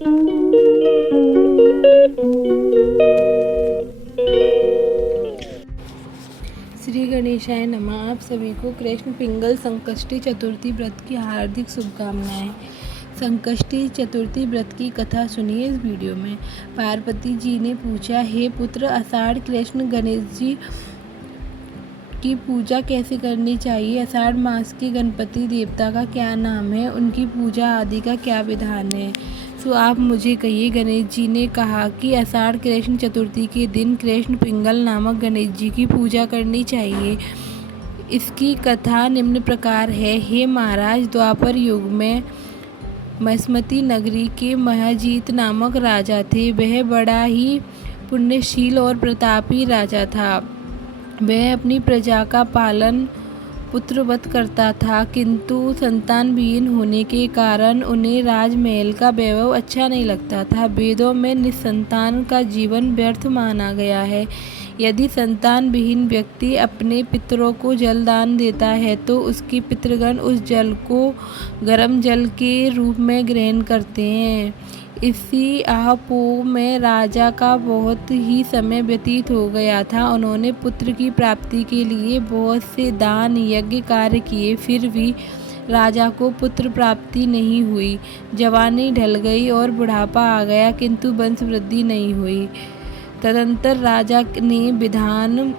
श्री गणेशाय नमः। आप सभी को कृष्ण पिंगल संकष्टी चतुर्थी व्रत की हार्दिक शुभकामनाएं। संकष्टी चतुर्थी व्रत की कथा सुनिए इस वीडियो में। पार्वती जी ने पूछा, हे पुत्र, आषाढ़ कृष्ण गणेश जी की पूजा कैसे करनी चाहिए? आषाढ़ मास के गणपति देवता का क्या नाम है? उनकी पूजा आदि का क्या विधान है? सो आप मुझे कहिए। गणेश जी ने कहा कि आषाढ़ कृष्ण चतुर्थी के दिन कृष्ण पिंगल नामक गणेश जी की पूजा करनी चाहिए। इसकी कथा निम्न प्रकार है। हे महाराज, द्वापर युग में मयस्मती नगरी के महाजीत नामक राजा थे। वह बड़ा ही पुण्यशील और प्रतापी राजा था। वह अपनी प्रजा का पालन पुत्रवत करता था, किंतु संतान विहीन होने के कारण उन्हें राजमहल का वैभव अच्छा नहीं लगता था। वेदों में निसंतान का जीवन व्यर्थ माना गया है। यदि संतान विहीन व्यक्ति अपने पितरों को जल दान देता है तो उसके पितृगण उस जल को गर्म जल के रूप में ग्रहण करते हैं। इसी आह-पोह में राजा का बहुत ही समय व्यतीत हो गया था। उन्होंने पुत्र की प्राप्ति के लिए बहुत से दान यज्ञ कार्य किए, फिर भी राजा को पुत्र प्राप्ति नहीं हुई। जवानी ढल गई और बुढ़ापा आ गया, किंतु वंश वृद्धि नहीं हुई। तदंतर राजा ने विधान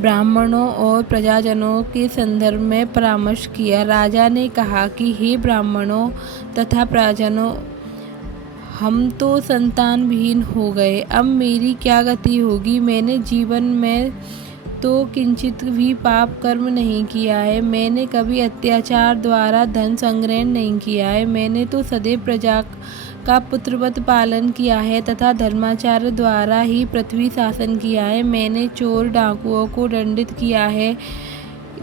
ब्राह्मणों और प्रजाजनों के संदर्भ में परामर्श किया। राजा ने कहा कि हे ब्राह्मणों तथा प्रजाजनों, हम तो संतान विहीन हो गए, अब मेरी क्या गति होगी? मैंने जीवन में तो किंचित भी पाप कर्म नहीं किया है। मैंने कभी अत्याचार द्वारा धन संग्रह नहीं किया है। मैंने तो सदैव प्रजा का पुत्रवत पालन किया है तथा धर्माचार्य द्वारा ही पृथ्वी शासन किया है। मैंने चोर डाकुओं को दंडित किया है,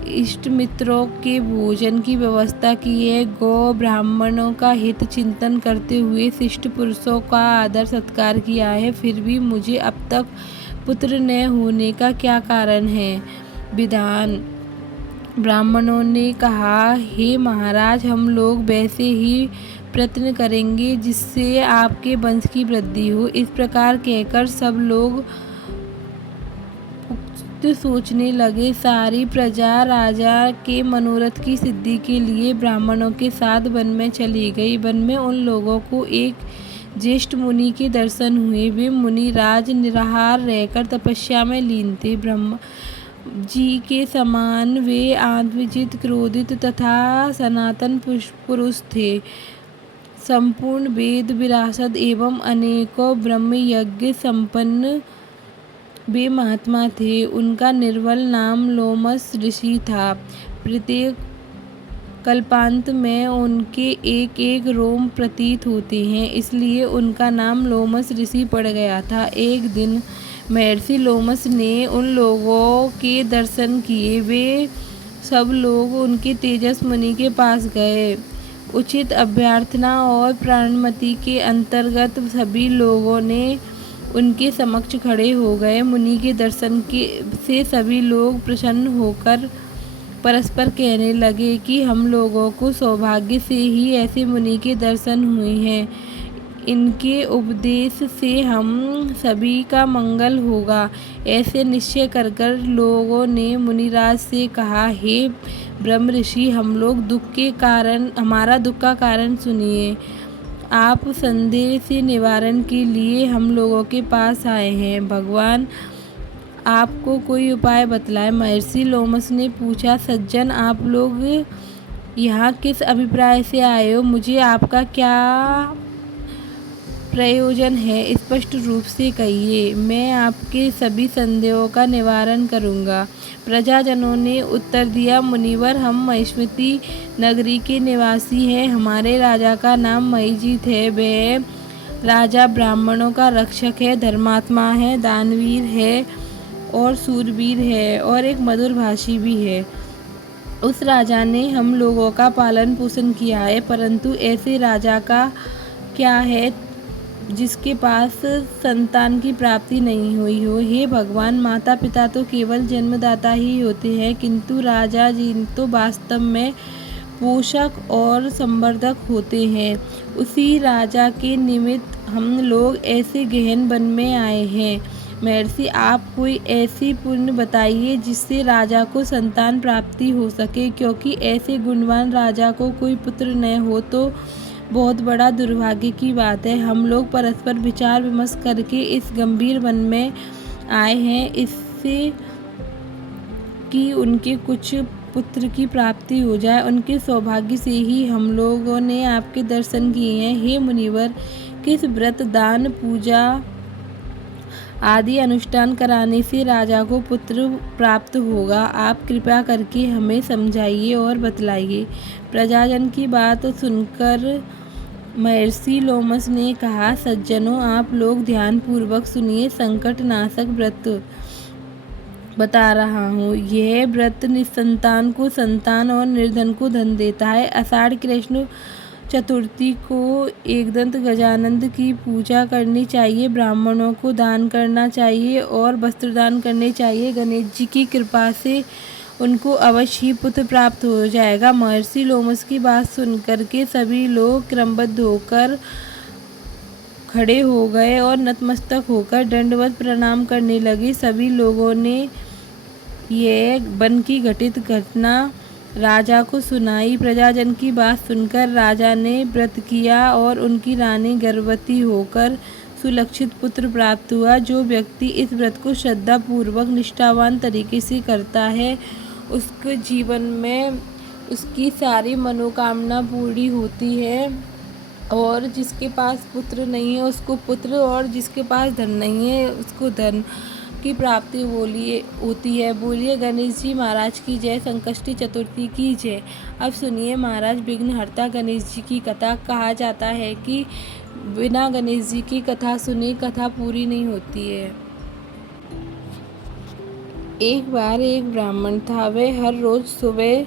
इष्ट मित्रों के भोजन की व्यवस्था की है, गौ ब्राह्मणों का हित चिंतन करते हुए शिष्ट पुरुषों का आदर सत्कार किया है। फिर भी मुझे अब तक पुत्र न होने का क्या कारण है? विधान। ब्राह्मणों ने कहा, हे महाराज, हम लोग वैसे ही प्रयत्न करेंगे जिससे आपके वंश की वृद्धि हो। इस प्रकार कहकर सब लोग सोचने लगे। सारी प्रजा राजा के मनोरथ की सिद्धि के लिए ब्राह्मणों के साथ वन में चली गई। वन में उन लोगों को एक ज्येष्ठ मुनि के दर्शन हुए। वे मुनि राज निराहार रहकर तपस्या में लीन थे। ब्रह्मा जी के समान वे आत्मजित, क्रोधित तथा सनातन पुरुष थे। संपूर्ण वेद विरासत एवं अनेकों ब्रह्म यज्ञ संपन्न वे महात्मा थे। उनका निर्बल नाम लोमस ऋषि था। प्रत्येक कल्पांत में उनके एक एक रोम प्रतीत होते हैं, इसलिए उनका नाम लोमस ऋषि पड़ गया था। एक दिन महर्षि लोमस ने उन लोगों के दर्शन किए। वे सब लोग उनके तेजस मुनि के पास गए। उचित अभ्यर्थना और प्राणमति के अंतर्गत सभी लोगों ने उनके समक्ष खड़े हो गए। मुनि के दर्शन से सभी लोग प्रसन्न होकर परस्पर कहने लगे कि हम लोगों को सौभाग्य से ही ऐसे मुनि के दर्शन हुए हैं। इनके उपदेश से हम सभी का मंगल होगा। ऐसे निश्चय कर लोगों ने मुनिराज से कहा, हे ब्रह्म ऋषि, हमारा दुख का कारण सुनिए। आप संदेह से निवारण के लिए हम लोगों के पास आए हैं। भगवान आपको कोई उपाय बतलाए। महर्षि लोमस ने पूछा, सज्जन, आप लोग यहाँ किस अभिप्राय से आए हो? मुझे आपका क्या प्रयोजन है? स्पष्ट रूप से कहिए, मैं आपके सभी संदेहों का निवारण करूँगा। प्रजाजनों ने उत्तर दिया, मुनिवर, हम मयस्मती नगरी के निवासी हैं। हमारे राजा का नाम महीजीत है। वह राजा ब्राह्मणों का रक्षक है, धर्मात्मा है, दानवीर है और सूरवीर है और एक मधुर भाषी भी है। उस राजा ने हम लोगों का पालन पोषण किया है, परंतु ऐसे राजा का क्या है जिसके पास संतान की प्राप्ति नहीं हुई हो? हे भगवान, माता पिता तो केवल जन्मदाता ही होते हैं, किंतु राजा जी तो वास्तव में पोषक और संवर्धक होते हैं। उसी राजा के निमित्त हम लोग ऐसे गहन वन में आए हैं। महर्षि, आप कोई ऐसी पुण्य बताइए जिससे राजा को संतान प्राप्ति हो सके, क्योंकि ऐसे गुणवान राजा को कोई पुत्र न हो तो बहुत बड़ा दुर्भाग्य की बात है। हम लोग परस्पर विचार विमर्श करके इस गंभीर वन में आए हैं, इससे कि उनके कुछ पुत्र की प्राप्ति हो जाए। उनके सौभाग्य से ही हम लोगों ने आपके दर्शन किए हैं। हे मुनिवर, किस व्रत, दान, पूजा आदि अनुष्ठान कराने से राजा को पुत्र प्राप्त होगा? आप कृपा करके हमें समझाइए और बतलाइए। प्रजाजन की बात सुनकर महर्षि लोमस ने कहा, सज्जनों, आप लोग ध्यान पूर्वक सुनिए। संकट नाशक व्रत बता रहा हूँ। यह व्रत निसंतान को संतान और निर्धन को धन देता है। आषाढ़ कृष्ण चतुर्थी को एकदंत गजानंद की पूजा करनी चाहिए, ब्राह्मणों को दान करना चाहिए और वस्त्रदान करने चाहिए। गणेश जी की कृपा से उनको अवश्य ही पुत्र प्राप्त हो जाएगा। महर्षि लोमस की बात सुनकर के सभी लोग क्रमबद्ध होकर खड़े हो गए और नतमस्तक होकर दंडवत प्रणाम करने लगे। सभी लोगों ने यह वन की घटित घटना राजा को सुनाई। प्रजाजन की बात सुनकर राजा ने व्रत किया और उनकी रानी गर्भवती होकर सुलक्षित पुत्र प्राप्त हुआ। जो व्यक्ति इस व्रत को श्रद्धा पूर्वक निष्ठावान तरीके से करता है, उसके जीवन में उसकी सारी मनोकामना पूरी होती है, और जिसके पास पुत्र नहीं है उसको पुत्र, और जिसके पास धन नहीं है उसको धन की प्राप्ति होती है। बोलिए गणेश जी महाराज की जय, संकष्टी चतुर्थी की जय। अब सुनिए महाराज विघ्नहर्ता गणेश जी की कथा। कहा जाता है कि बिना गणेश जी की कथा सुने कथा पूरी नहीं होती है। एक बार एक ब्राह्मण था। वह हर रोज सुबह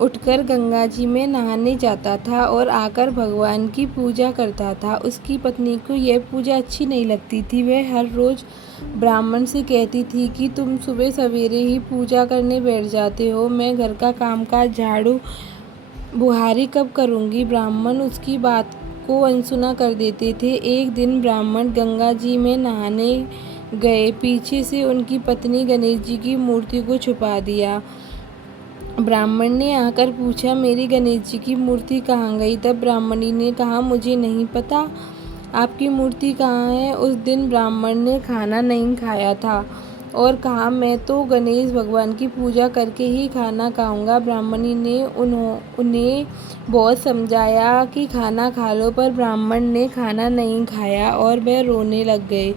उठकर गंगा जी में नहाने जाता था और आकर भगवान की पूजा करता था। उसकी पत्नी को यह पूजा अच्छी नहीं लगती थी। वह हर रोज ब्राह्मण से कहती थी कि तुम सुबह सवेरे ही पूजा करने बैठ जाते हो, मैं घर का कामकाज झाड़ू बुहारी कब करूँगी। ब्राह्मण उसकी बात को अनसुना कर देते थे। एक दिन ब्राह्मण गंगा जी में नहाने गए। पीछे से उनकी पत्नी गणेश जी की मूर्ति को छुपा दिया। ब्राह्मण ने आकर पूछा, मेरी गणेश जी की मूर्ति कहाँ गई? तब ब्राह्मणी ने कहा, मुझे नहीं पता, आपकी मूर्ति कहाँ है? उस दिन ब्राह्मण ने खाना नहीं खाया था और कहा, मैं तो गणेश भगवान की पूजा करके ही खाना खाऊंगा। ब्राह्मणी ने उन्हें बहुत समझाया कि खाना खा लो, पर ब्राह्मण ने खाना नहीं खाया और वह रोने लग गए।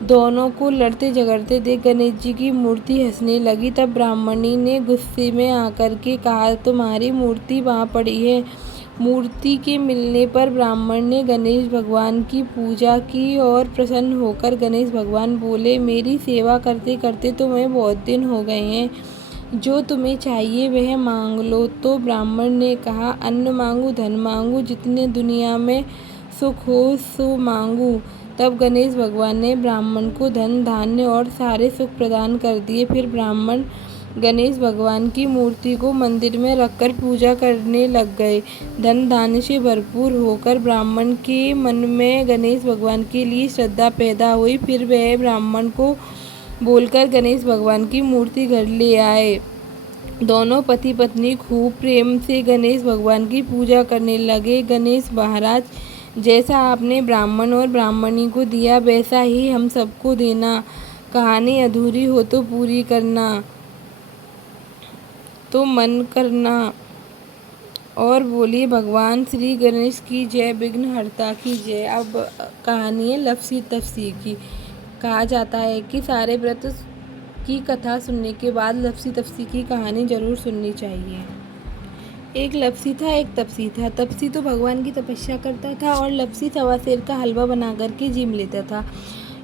दोनों को लड़ते झगड़ते देख गणेश जी की मूर्ति हंसने लगी। तब ब्राह्मणी ने गुस्से में आकर के कहा, तुम्हारी मूर्ति वहाँ पड़ी है। मूर्ति के मिलने पर ब्राह्मण ने गणेश भगवान की पूजा की और प्रसन्न होकर गणेश भगवान बोले, मेरी सेवा करते करते तुम्हें बहुत दिन हो गए हैं, जो तुम्हें चाहिए वह मांग लो। तो ब्राह्मण ने कहा, अन्न मांगू, धन मांगू, जितने दुनिया में सुख हो सो मांगू। तब गणेश भगवान ने ब्राह्मण को धन, धान्य और सारे सुख प्रदान कर दिए। फिर ब्राह्मण गणेश भगवान की मूर्ति को मंदिर में रखकर पूजा करने लग गए। धन धान्य से भरपूर होकर ब्राह्मण के मन में गणेश भगवान के लिए श्रद्धा पैदा हुई। फिर वह ब्राह्मण को बोलकर गणेश भगवान की मूर्ति घर ले आए। दोनों पति पत्नी खूब प्रेम से गणेश भगवान की पूजा करने लगे। गणेश महाराज, जैसा आपने ब्राह्मण और ब्राह्मणी को दिया वैसा ही हम सबको देना। कहानी अधूरी हो तो पूरी करना, तो मन करना। और बोलिए भगवान श्री गणेश की जय, विघ्नहर्ता की जय। अब कहानी है लप्सी तप्सी की। कहा जाता है कि सारे व्रत की कथा सुनने के बाद लप्सी तप्सी की कहानी जरूर सुननी चाहिए। एक लप्सी था, एक तपसी था। तपसी तो भगवान की तपस्या करता था और लप्सी सवा सेर का हलवा बना करके जिम लेता था।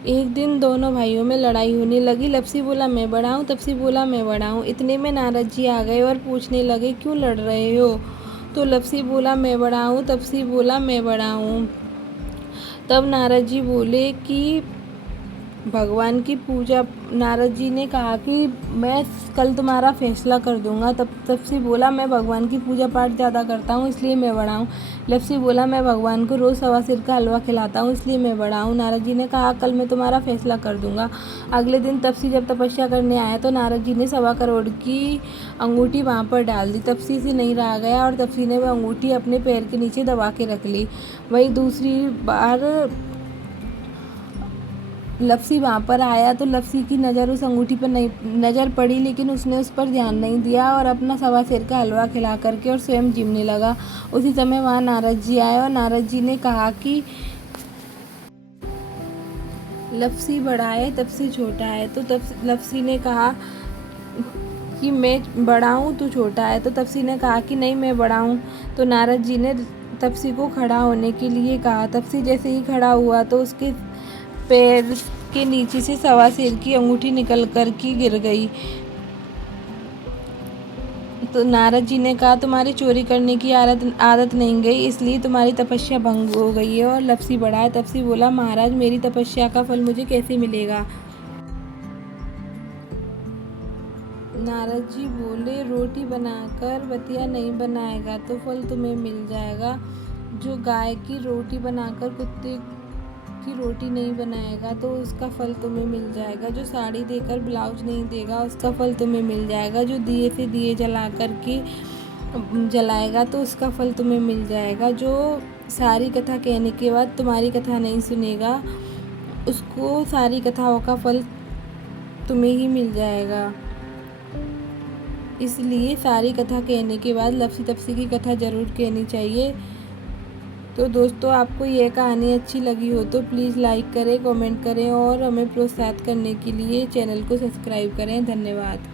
एक दिन दोनों भाइयों में लड़ाई होने लगी। लप्सी बोला, मैं बड़ा हूँ, तपसी बोला, मैं बड़ा हूँ। इतने में नारद जी आ गए और पूछने लगे, क्यों लड़ रहे हो? तो लप्सी बोला, मैं बड़ा हूँ, तपसी बोला, मैं बड़ा हूँ। तब नारद जी बोले कि भगवान की पूजा। नारद जी ने कहा कि मैं कल तुम्हारा फैसला कर दूंगा। तब तपसी बोला, मैं भगवान की पूजा पाठ ज़्यादा करता हूँ इसलिए मैं बड़ा हूँ। लपसी बोला, मैं भगवान को रोज़ 1.25 सिर का हलवा खिलाता हूँ इसलिए मैं बड़ा हूँ। नारद जी ने कहा, कल मैं तुम्हारा फैसला कर दूंगा। अगले दिन तपसी जब तपस्या करने आया तो नारद जी ने 1.25 करोड़ की अंगूठी वहाँ पर डाल दी। तपसी से नहीं रहा गया और तपसी ने वह अंगूठी अपने पैर के नीचे दबा के रख ली। वही दूसरी बार लपसी वहाँ पर आया तो लपसी की नज़र उस अंगूठी पर नहीं नज़र पड़ी, लेकिन उसने उस पर ध्यान नहीं दिया और अपना 1.25 सिर का हलवा खिला करके और स्वयं जिमने लगा। उसी समय वहाँ नारद जी आए और नारद जी ने कहा कि लपसी बड़ा है तपसी छोटा है। तो लपसी ने कहा कि मैं बड़ा हूँ तू छोटा है। तो तपसी ने कहा कि नहीं मैं बड़ा हूँ। तो नारद जी ने तपसी को खड़ा होने के लिए कहा। तपसी जैसे ही खड़ा हुआ तो उसके पैर के नीचे से 1.25 सिर की अंगूठी निकल कर के गिर गई। तो नारद जी ने कहा, तुम्हारी चोरी करने की आदत नहीं गई इसलिए तुम्हारी तपस्या भंग हो गई है और लपसी बड़ा है। तपसी बोला, महाराज मेरी तपस्या का फल मुझे कैसे मिलेगा। नारद जी बोले, रोटी बनाकर बतिया नहीं बनाएगा तो फल तुम्हें मिल जाएगा। जो गाय की रोटी बनाकर कुत्ते की रोटी नहीं बनाएगा तो उसका फल तुम्हें मिल जाएगा। जो साड़ी देकर ब्लाउज नहीं देगा उसका फल तुम्हें मिल जाएगा। जो दिए से दिए जला कर के जलाएगा तो उसका फल तुम्हें मिल जाएगा। जो सारी कथा कहने के बाद तुम्हारी कथा नहीं सुनेगा उसको सारी कथाओं का फल तुम्हें ही मिल जाएगा। इसलिए सारी कथा कहने के बाद लपसी तपसी की कथा ज़रूर कहनी चाहिए। तो दोस्तों, आपको ये कहानी अच्छी लगी हो तो प्लीज़ लाइक करें, कमेंट करें और हमें प्रोत्साहित करने के लिए चैनल को सब्सक्राइब करें। धन्यवाद।